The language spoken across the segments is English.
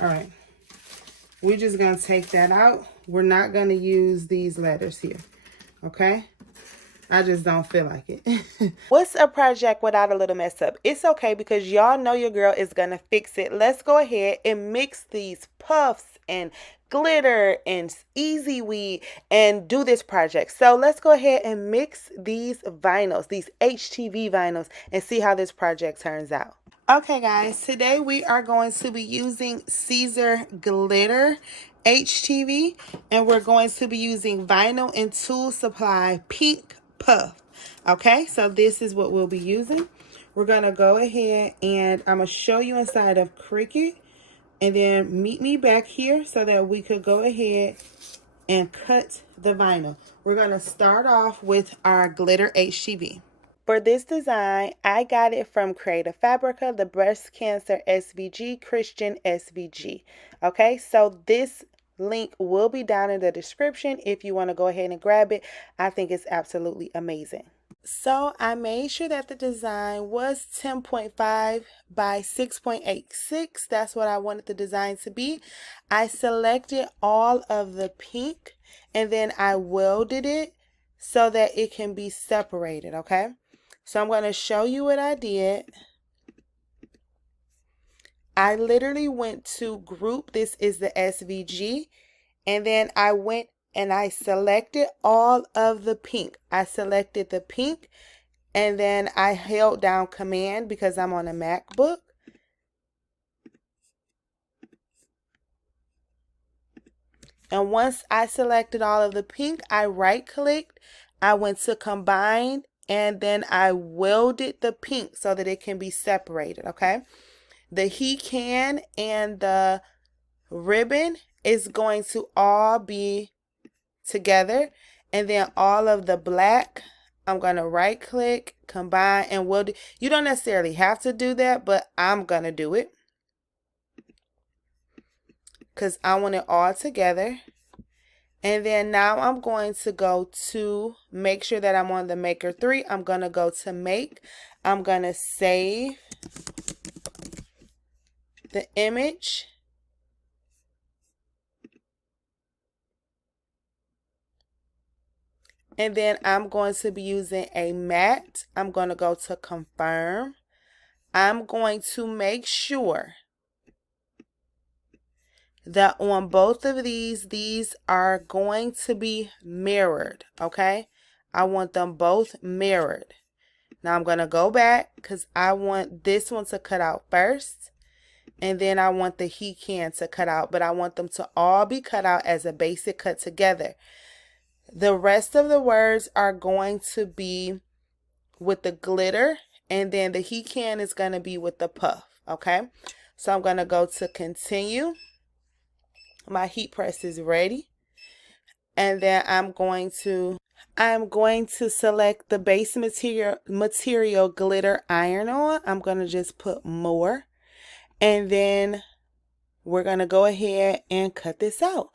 All right. We're just going to take that out. We're not going to use these letters here. Okay? I just don't feel like it. What's a project without a little mess up? It's okay because y'all know your girl is going to fix it. Let's go ahead and mix these puffs and glitter and easy weed and do this project. So let's go ahead and mix these vinyls, these HTV vinyls, and see how this project turns out. Okay guys, today we are going to be using Siser glitter HTV, and we're going to be using Vinyl and Tulle Supply pink puff. Okay, so this is what we'll be using. We're going to go ahead and I'm going to show you inside of Cricut, and then meet me back here so that we could go ahead and cut the vinyl. We're going to start off with our glitter HTV. For this design, I got it from Creative Fabrica, the Breast Cancer SVG, Christian SVG. Okay, so this link will be down in the description if you want to go ahead and grab it. I think it's absolutely amazing. So I made sure that the design was 10.5 by 6.86. That's what I wanted the design to be. I selected all of the pink and then I welded it so that it can be separated, okay? So I'm going to show you what I did. I literally went to group, this is the SVG, and then I went and I selected all of the pink. I selected the pink and then I held down Command because I'm on a MacBook. And once I selected all of the pink, I right-clicked, I went to Combine, and then I welded the pink so that it can be separated, okay? The heat can and the ribbon is going to all be together, and then all of the black, I'm going to right click, combine, and weld it. You don't necessarily have to do that, but I'm going to do it because I want it all together. And then now I'm going to go to make sure that I'm on the Maker 3. I'm going to go to Make. I'm going to save the image. And then I'm going to be using a matte. I'm going to go to Confirm. I'm going to make sure that on both of these are going to be mirrored, okay? I want them both mirrored. Now I'm going to go back because I want this one to cut out first, and then I want the heat can to cut out, but I want them to all be cut out as a basic cut together. The rest of the words are going to be with the glitter, and then the heat can is going to be with the puff, okay? So I'm going to go to Continue. My heat press is ready, and then I'm going to select the base material glitter iron-on. I'm going to just put More, and then we're going to go ahead and cut this out.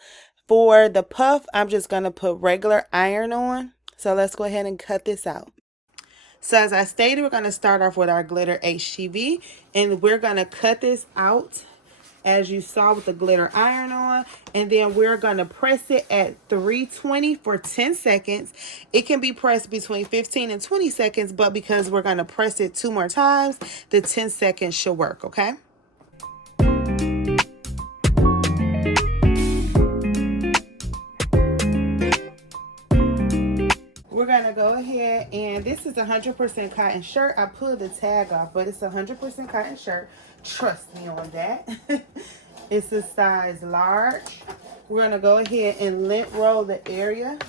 For the puff, I'm just going to put regular iron-on. So let's go ahead and cut this out. So as I stated, we're going to start off with our glitter HTV, and we're going to cut this out as you saw with the glitter iron-on, and then we're going to press it at 320 for 10 seconds. It can be pressed between 15 and 20 seconds, but because we're going to press it 2 more times, the 10 seconds should work, okay? We're going to go ahead, and this is 100% cotton shirt. I pulled the tag off, but it's 100% cotton shirt. Trust me on that. It's a size large. We're going to go ahead and lint roll the area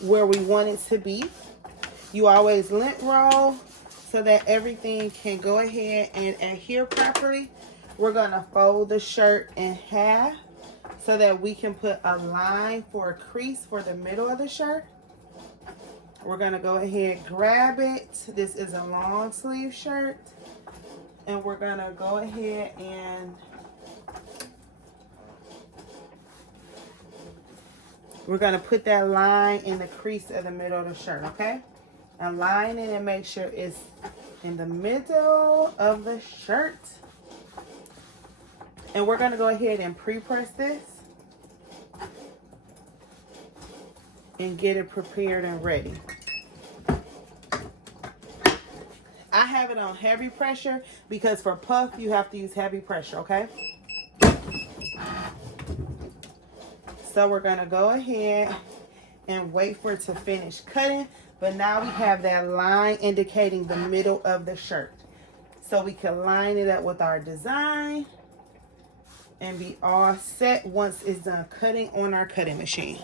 where we want it to be. You always lint roll so that everything can go ahead and adhere properly. We're going to fold the shirt in half so that we can put a line for a crease for the middle of the shirt. We're going to go ahead, grab it. This is a long sleeve shirt. And we're going to go ahead and we're going to put that line in the crease of the middle of the shirt, okay? Align it and make sure it's in the middle of the shirt. And we're going to go ahead and pre-press this and get it prepared and ready. I have it on heavy pressure because for puff, you have to use heavy pressure, okay? So we're going to go ahead and wait for it to finish cutting. But now we have that line indicating the middle of the shirt. So we can line it up with our design and be all set once it's done cutting on our cutting machine.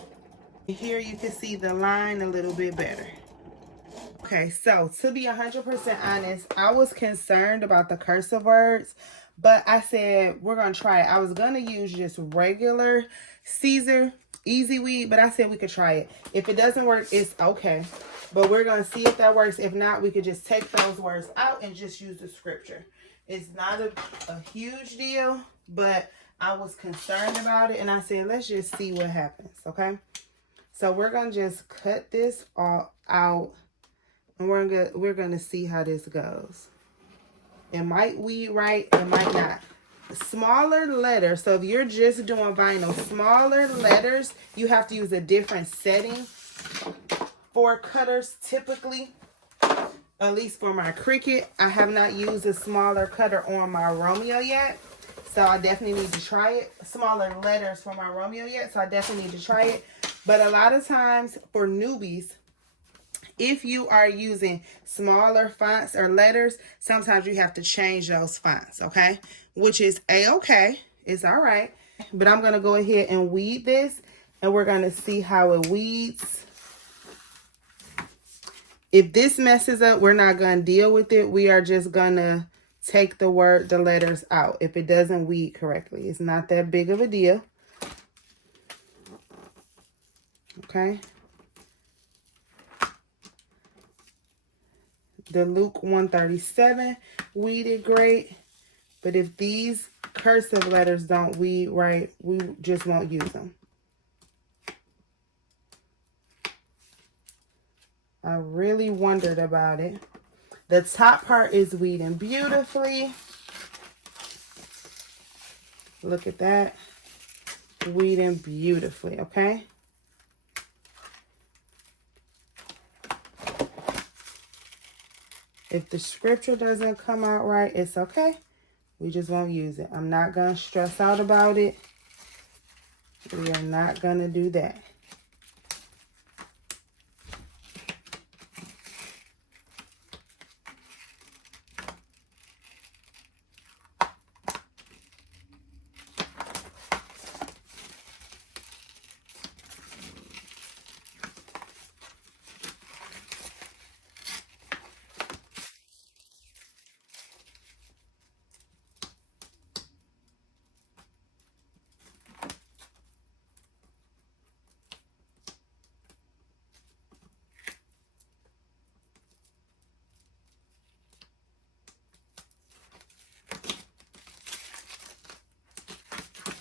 Here you can see the line a little bit better. Okay, so to be 100% honest, I was concerned about the cursive words, but I said we're going to try it. I was going to use just regular Siser Easy Weed, but I said we could try it. If it doesn't work, it's okay. But we're going to see if that works. If not, we could just take those words out and just use the scripture. It's not a huge deal, but I was concerned about it, and I said, let's just see what happens, okay? So we're going to just cut this all out, and we're gonna see how this goes. It might weed right, it might not. Smaller letters, so if you're just doing vinyl, smaller letters, you have to use a different setting for cutters typically. At least for my Cricut, I have not used a smaller cutter on my Romeo yet. So I definitely need to try it. Smaller letters for my Romeo yet, so I definitely need to try it. But a lot of times for newbies, if you are using smaller fonts or letters, sometimes you have to change those fonts, okay? Which is a-okay. It's all right. But I'm going to go ahead and weed this, and we're going to see how it weeds. If this messes up, we're not going to deal with it. We are just going to take the letters out if it doesn't weed correctly. It's not that big of a deal. Okay. The Luke 137 weeded great, but if these cursive letters don't weed right, we just won't use them. I really wondered about it. The top part is weeding beautifully. Look at that. Weeding beautifully, okay? If the scripture doesn't come out right, it's okay. We just won't use it. I'm not going to stress out about it. We are not going to do that.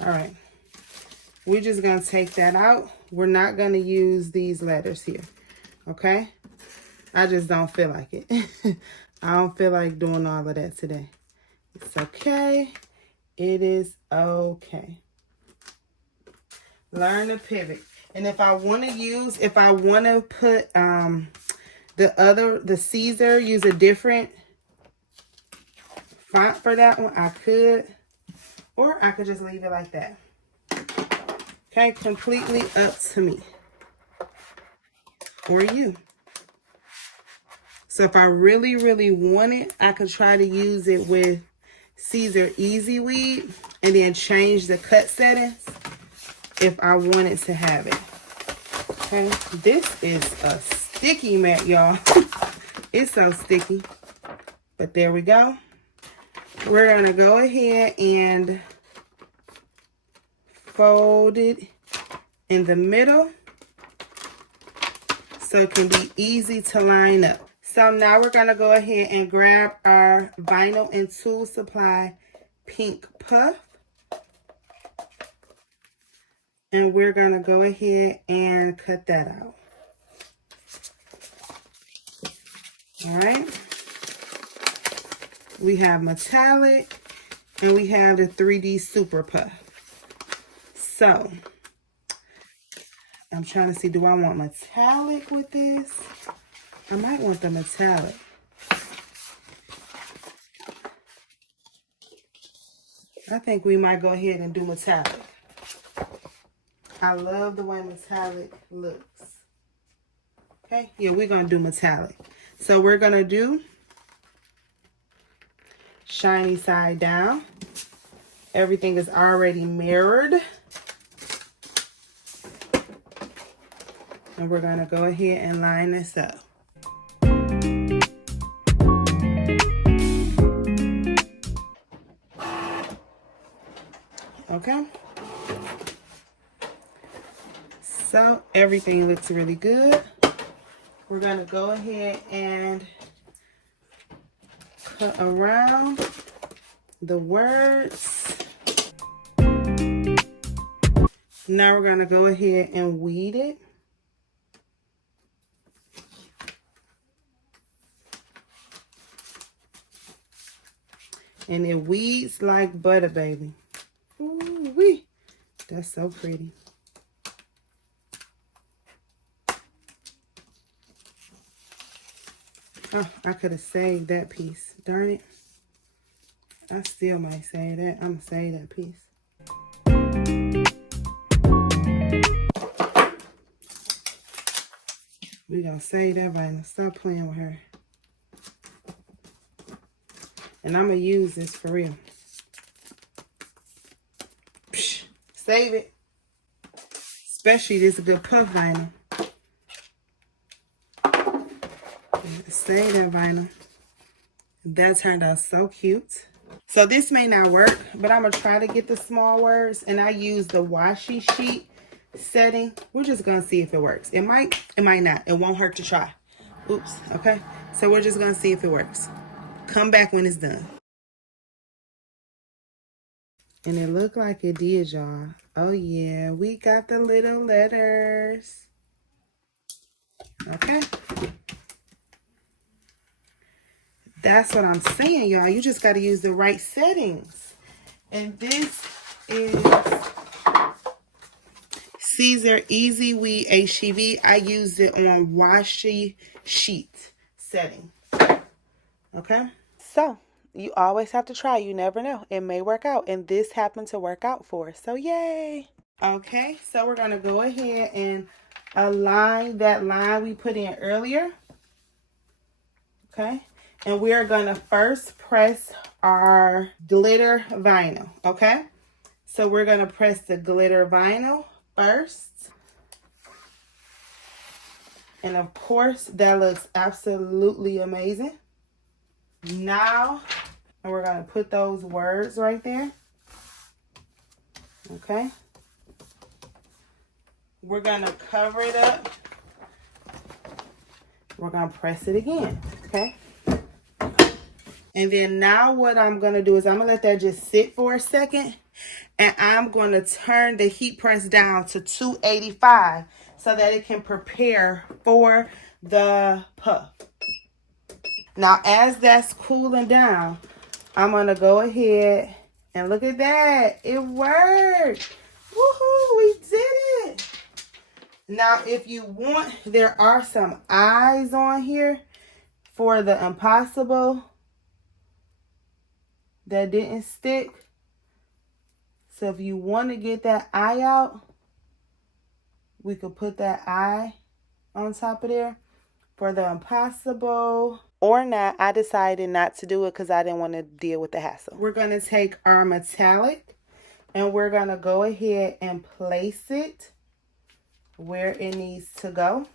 All right, we're just going to take that out. We're not going to use these letters here, okay? I just don't feel like it. I don't feel like doing all of that today. It's okay. It is okay. Learn to pivot. And if I want to put the Siser, use a different font for that one, I could. Or I could just leave it like that. Okay, completely up to me. Or you. So if I really, really want it, I could try to use it with Siser Easy Weed and then change the cut settings if I wanted to have it. Okay, this is a sticky mat, y'all. It's so sticky. But there we go. We're going to go ahead and fold it in the middle so it can be easy to line up. So now we're going to go ahead and grab our Vinyl and Tulle Supply pink puff. And we're going to go ahead and cut that out. All right. We have metallic And we have the 3D Super Puff. So, I'm trying to see, do I want metallic with this? I might want the metallic. I think we might go ahead and do metallic. I love the way metallic looks. Okay, yeah, we're going to do metallic. So we're going to do shiny side down. Everything is already mirrored. And we're going to go ahead and line this up. Okay. So everything looks really good. We're going to go ahead and cut around the words. Now we're going to go ahead and weed it. And it weeds like butter, baby. Ooh-wee. That's so pretty. Oh, I could have saved that piece. Darn it. I still might save that. I'm going to save that piece. We're going to save that vinyl. Stop playing with her. And I'm going to use this for real. Psh, save it. Especially this good puff vinyl. Save that vinyl. That turned out so cute. So this may not work, but I'm going to try to get the small words. And I use the washi sheet setting. We're just going to see if it works. It might not. It won't hurt to try. Oops. Okay. So we're just going to see if it works. Come back when it's done. And it looked like it did, y'all. Oh, yeah. We got the little letters. Okay. That's what I'm saying, y'all. You just got to use the right settings. And this is Siser Easy Weed HTV. I used it on washi sheet setting. Okay. So you always have to try. You never know. It may work out. And this happened to work out for us. So yay. Okay. So we're going to go ahead and align that line we put in earlier. Okay. And we are going to first press our glitter vinyl. Okay. So we're going to press the glitter vinyl first. And of course, that looks absolutely amazing. Now, we're going to put those words right there. Okay. We're going to cover it up. We're going to press it again. Okay. And then now what I'm going to do is I'm going to let that just sit for a second. And I'm going to turn the heat press down to 285 so that it can prepare for the puff. Now, as that's cooling down, I'm going to go ahead and look at that. It worked. Woohoo, we did it. Now, if you want, there are some eyes on here for the impossible that didn't stick. So if you want to get that eye out, we could put that eye on top of there for the impossible. Or not, I decided not to do it because I didn't want to deal with the hassle. We're going to take our metallic and we're going to go ahead and place it where it needs to go.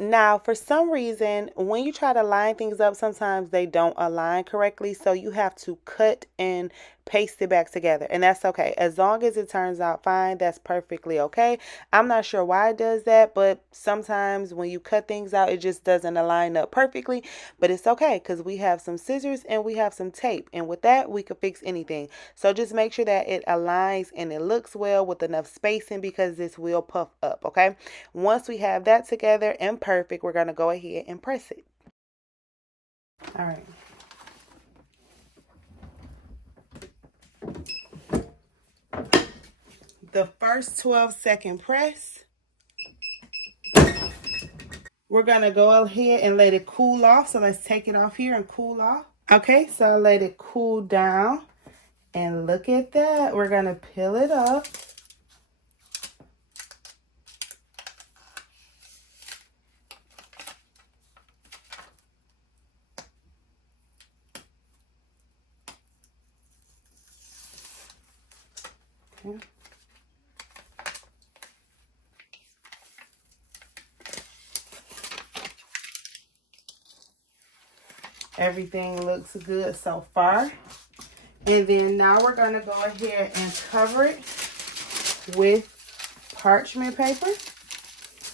Now, for some reason, when you try to line things up, sometimes they don't align correctly. So you have to cut and paste it back together. And that's okay. As long as it turns out fine, that's perfectly okay. I'm not sure why it does that, but sometimes when you cut things out, it just doesn't align up perfectly. But it's okay because we have some scissors and we have some tape. And with that, we could fix anything. So just make sure that it aligns and it looks well with enough spacing because this will puff up, okay? Once we have that together and perfect, we're going to go ahead and press it. All right. The first 12-second press, we're going to go ahead and let it cool off. So let's take it off here and cool off. Okay, so I let it cool down. And look at that. We're going to peel it up. Okay. Everything looks good so far. And then now we're going to go ahead and cover it with parchment paper.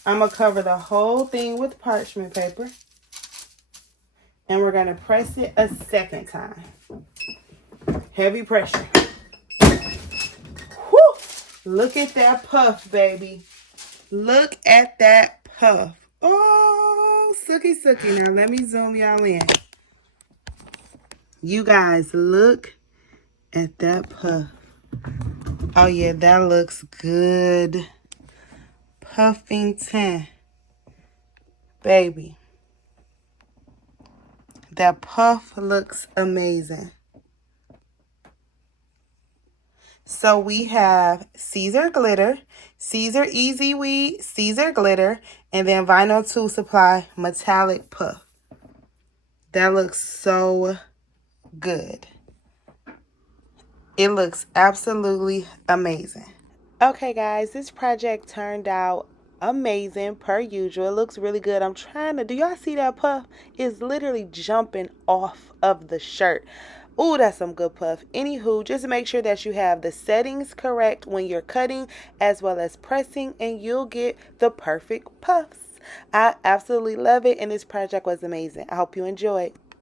I'm going to cover the whole thing with parchment paper. And we're going to press it a second time. Heavy pressure. Whew! Look at that puff, baby. Look at that puff. Oh, sookie, sookie. Now let me zoom y'all in. You guys, look at that puff. Oh yeah, that looks good. Puffington. Baby. That puff looks amazing. So we have Siser glitter, Siser Easy Weed, Siser glitter, and then Vinyl and Tulle Supply metallic puff. That looks so good. It looks absolutely amazing. Okay guys, this project turned out amazing per usual. It looks really good. I'm trying to, do y'all see that puff? It's literally jumping off of the shirt. Ooh, that's some good puff. Anywho, just make sure that you have the settings correct when you're cutting as well as pressing, and you'll get the perfect puffs. I absolutely love it, and this project was amazing. I hope you enjoyed.